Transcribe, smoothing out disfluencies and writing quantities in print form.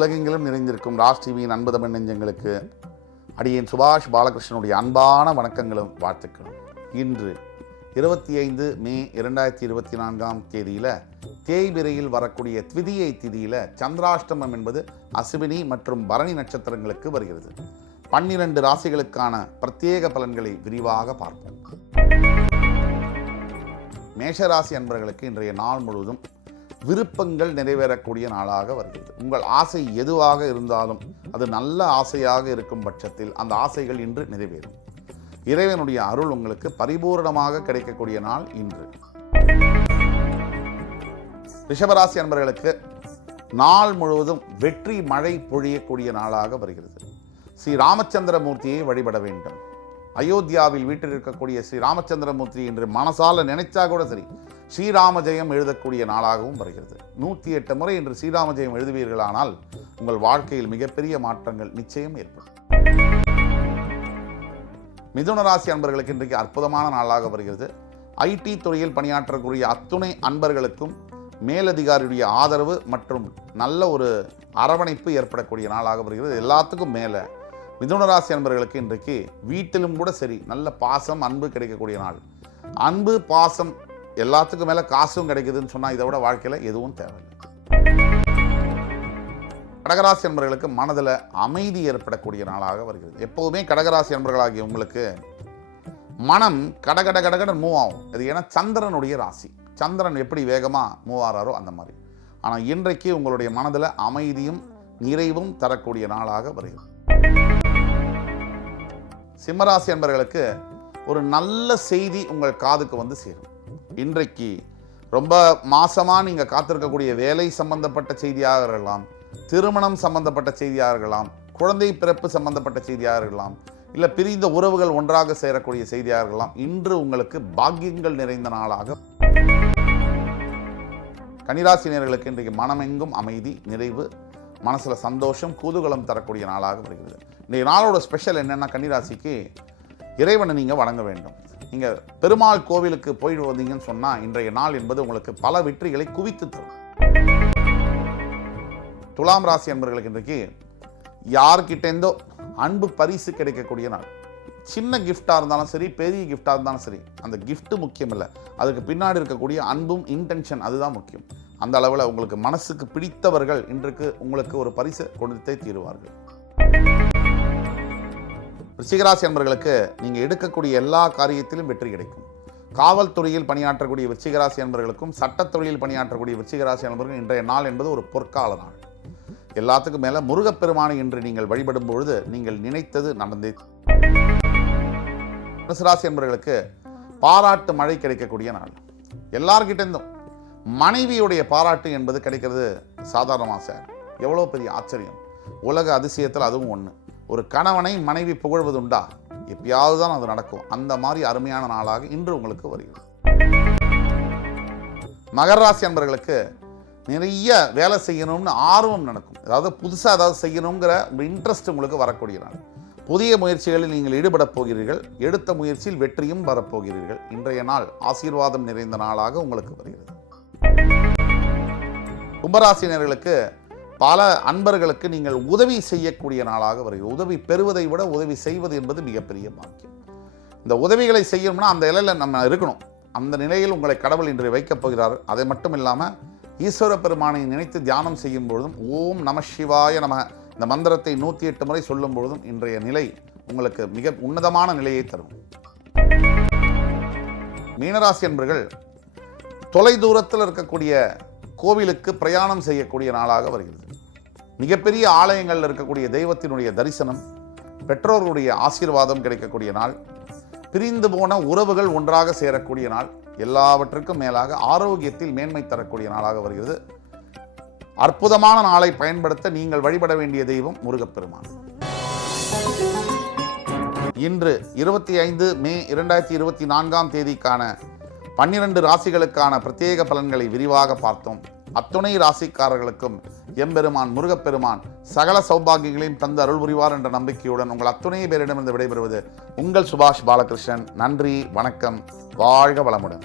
உலகெங்கிலும் நிறைந்திருக்கும் ராஜ் டிவியின் அன்பு தமிழ் நெஞ்சங்களுக்கு அடியேன் சுபாஷ் பாலகிருஷ்ணனுடைய அன்பான வணக்கங்களும் வாழ்த்துக்களும். இன்று 25 மே 2024 தேதியில் தேய்பிரையில் வரக்கூடிய த்விதியை திதியில் சந்திராஷ்டமம் என்பது அசுவினி மற்றும் பரணி நட்சத்திரங்களுக்கு வருகிறது. 12 ராசிகளுக்கான பிரத்யேக பலன்களை விரிவாக பார்ப்போம். மேஷராசி அன்பர்களுக்கு இன்றைய நாள் முழுவதும் விருப்பங்கள் நிறைவேறக்கூடிய நாளாக வருகிறது. உங்கள் ஆசை எதுவாக இருந்தாலும் அது நல்ல ஆசையாக இருக்கும் பட்சத்தில் அந்த ஆசைகள் இன்று நிறைவேறும். இறைவனுடைய அருள் உங்களுக்கு பரிபூரணமாக கிடைக்கக்கூடிய நாள் இன்று. ரிஷபராசி அன்பர்களுக்கு நாள் முழுவதும் வெற்றி மழை பொழியக்கூடிய நாளாக வருகிறது. ஸ்ரீ ராமச்சந்திரமூர்த்தியை வழிபட வேண்டும். அயோத்தியாவில் வீட்டில் இருக்கக்கூடிய ஸ்ரீ ராமச்சந்திரமூர்த்தி என்று மனசால நினைச்சா கூட சரி ஸ்ரீராம ஜெயம் எழுதக்கூடிய நாளாகவும் வருகிறது. 108 முறை இன்று ஸ்ரீராம ஜெயம் எழுதுவீர்களானால் உங்கள் வாழ்க்கையில் மிகப்பெரிய மாற்றங்கள் நிச்சயம் ஏற்படும். மிதுன ராசி அன்பர்களுக்கு இன்றைக்கு அற்புதமான நாளாக வருகிறது. ஐடி துறையில் பணியாற்றக்கூடிய அத்துணை அன்பர்களுக்கும் மேலதிகாரியுடைய ஆதரவு மற்றும் நல்ல ஒரு அரவணைப்பு ஏற்படக்கூடிய நாளாக வருகிறது. எல்லாத்துக்கும் மேலே மிதுனராசி அன்பர்களுக்கு இன்றைக்கு வீட்டிலும் கூட சரி நல்ல பாசம் அன்பு கிடைக்கக்கூடிய நாள். அன்பு பாசம் எல்லாத்துக்கும் மேலே காசும் கிடைக்குதுன்னு சொன்னால் இதை விட வாழ்க்கையில் எதுவும் தேவையில்லை. கடகராசி அன்பர்களுக்கு மனதில் அமைதி ஏற்படக்கூடிய நாளாக வருகிறது. எப்போதுமே கடகராசி அன்பர்களாகிய உங்களுக்கு மனம் கடகட மூவ் ஆகும். அது ஏன்னா சந்திரனுடைய ராசி. சந்திரன் எப்படி வேகமாக மூவ் ஆகிறாரோ அந்த மாதிரி. ஆனால் இன்றைக்கு உங்களுடைய மனதில் அமைதியும் நிறைவும் தரக்கூடிய நாளாக வருகிறது. சிம்மராசி அன்பர்களுக்கு ஒரு நல்ல செய்தி உங்கள் காதுக்கு வந்து சேரும். இன்றைக்கு ரொம்ப மாசமாக நீங்கள் காத்திருக்கக்கூடிய வேலை சம்பந்தப்பட்ட செய்தியாக இருக்கலாம், திருமணம் சம்பந்தப்பட்ட செய்தியாக இருக்கலாம், குழந்தை பிறப்பு சம்பந்தப்பட்ட செய்தியாக இருக்கலாம், இல்லை பிரிந்த உறவுகள் ஒன்றாக சேரக்கூடிய செய்தியாக இருக்கலாம். இன்று உங்களுக்கு பாக்கியங்கள் நிறைந்த நாளாக. கன்னிராசினியர்களுக்கு இன்றைக்கு மனமெங்கும் அமைதி நிறைவு, மனசில் சந்தோஷம் குதூகலம் தரக்கூடிய நாளாக வருகிறது. இன்றைய நாளோட ஸ்பெஷல் என்னென்னா கன்னிராசிக்கு இறைவனை நீங்கள் வணங்க வேண்டும். நீங்கள் பெருமாள் கோவிலுக்கு போயிட்டு வந்தீங்கன்னு சொன்னால் இன்றைய நாள் என்பது உங்களுக்கு பல வெற்றிகளை குவித்து தரும். துலாம் ராசி அன்பர்களுக்கு இன்றைக்கு யார்கிட்டேருந்தோ அன்பு பரிசு கிடைக்கக்கூடிய நாள். சின்ன கிஃப்டாக இருந்தாலும் சரி பெரிய கிஃப்டாக இருந்தாலும் சரி அந்த கிஃப்ட் முக்கியம் இல்லை, அதுக்கு பின்னாடி இருக்கக்கூடிய அன்பும் இன்டென்ஷன் அதுதான் முக்கியம். அந்த அளவில் உங்களுக்கு மனசுக்கு பிடித்தவர்கள் இன்றைக்கு உங்களுக்கு ஒரு பரிசு கொடுத்தே தீருவார்கள். விருச்சிகராசி அன்பர்களுக்கு நீங்கள் எடுக்கக்கூடிய எல்லா காரியத்திலும் வெற்றி கிடைக்கும். காவல்துறையில் பணியாற்றக்கூடிய விருச்சிகராசி அன்பர்களுக்கும் சட்டத்துறையில் பணியாற்றக்கூடிய விருச்சிகராசி அன்பர்களுக்கும் இன்றைய நாள் என்பது ஒரு பொற்கால நாள். எல்லாத்துக்கும் மேலே முருகப்பெருமானை இன்று நீங்கள் வழிபடும் பொழுது நீங்கள் நினைத்தது நடந்தே. ராசி அன்பர்களுக்கு பாராட்டு மழை கிடைக்கக்கூடிய நாள். எல்லார்கிட்டேருந்தும் மனைவியுடைய பாராட்டு என்பது கிடைக்கிறது சாதாரணமாக சார், எவ்வளோ பெரிய ஆச்சரியம். உலக அதிசயத்தில் அதுவும் ஒன்று. ஒரு கணவனை மனைவி புகழ்வது உண்டா? எப்பயாவது தான் அது நடக்கும். அந்த மாதிரி அருமையான நாளாக இன்று உங்களுக்கு வருகிறது. மகர ராசி அன்பர்களுக்கு நிறைய வேலை செய்யணும்னு ஆர்வம் நடக்கும். அதாவது புதுசாக ஏதாவது செய்யணுங்கிற இன்ட்ரெஸ்ட் உங்களுக்கு வரக்கூடிய நாள். புதிய முயற்சிகளில் நீங்கள் ஈடுபட போகிறீர்கள். எடுத்த முயற்சியில் வெற்றியும் வரப்போகிறீர்கள். இன்றைய நாள் ஆசீர்வாதம் நிறைந்த நாளாக உங்களுக்கு வருகிறது. கும்பராசினியர்களுக்கு பல அன்பர்களுக்கு நீங்கள் உதவி செய்யக்கூடிய நாளாக வருகிறது. உதவி பெறுவதை விட உதவி செய்வது என்பது மிகப்பெரிய பாக்கியம். இந்த உதவிகளை செய்யணும்னா அந்த நிலையில் நம்ம இருக்கணும். அந்த நிலையில் உங்களை கடவுள் இன்று வைக்கப் போகிறார். அதை மட்டும் இல்லாமல் ஈஸ்வர பெருமானை நினைத்து தியானம் செய்யும் பொழுதும் ஓம் நம சிவாய நம இந்த மந்திரத்தை 108 முறை சொல்லும் பொழுதும் இன்றைய நிலை உங்களுக்கு மிக உன்னதமான நிலையை தரும். மீனராசி அன்பர்கள் தொலை தூரத்தில் இருக்கக்கூடிய கோவிலுக்கு பிரயாணம் செய்யக்கூடிய நாளாக வருகிறது. மிகப்பெரிய ஆலயங்களில் இருக்கக்கூடிய தெய்வத்தினுடைய தரிசனம், பெற்றோர்களுடைய ஆசீர்வாதம் கிடைக்கக்கூடிய நாள், பிரிந்து போன உறவுகள் ஒன்றாக சேரக்கூடிய நாள், எல்லாவற்றுக்கும் மேலாக ஆரோக்கியத்தில் மேன்மை தரக்கூடிய நாளாக வருகிறது. அற்புதமான நாளை பயன்படுத்த நீங்கள் வழிபட வேண்டிய தெய்வம் முருகப்பெருமான். இன்று 25 மே 2024 தேதிக்கான 12 ராசிகளுக்கான பிரத்யேக பலன்களை விரிவாக பார்த்தோம். அத்துணை ராசிக்காரர்களுக்கும் எம்பெருமான் முருகப்பெருமான் சகல சௌபாகியங்களையும் தந்து அருள் புரிவார் என்ற நம்பிக்கையுடன் உங்கள் அத்துணை பேரிடமிருந்து விடைபெறுவது உங்கள் சுபாஷ் பாலகிருஷ்ணன். நன்றி, வணக்கம், வாழ்க வளமுடன்.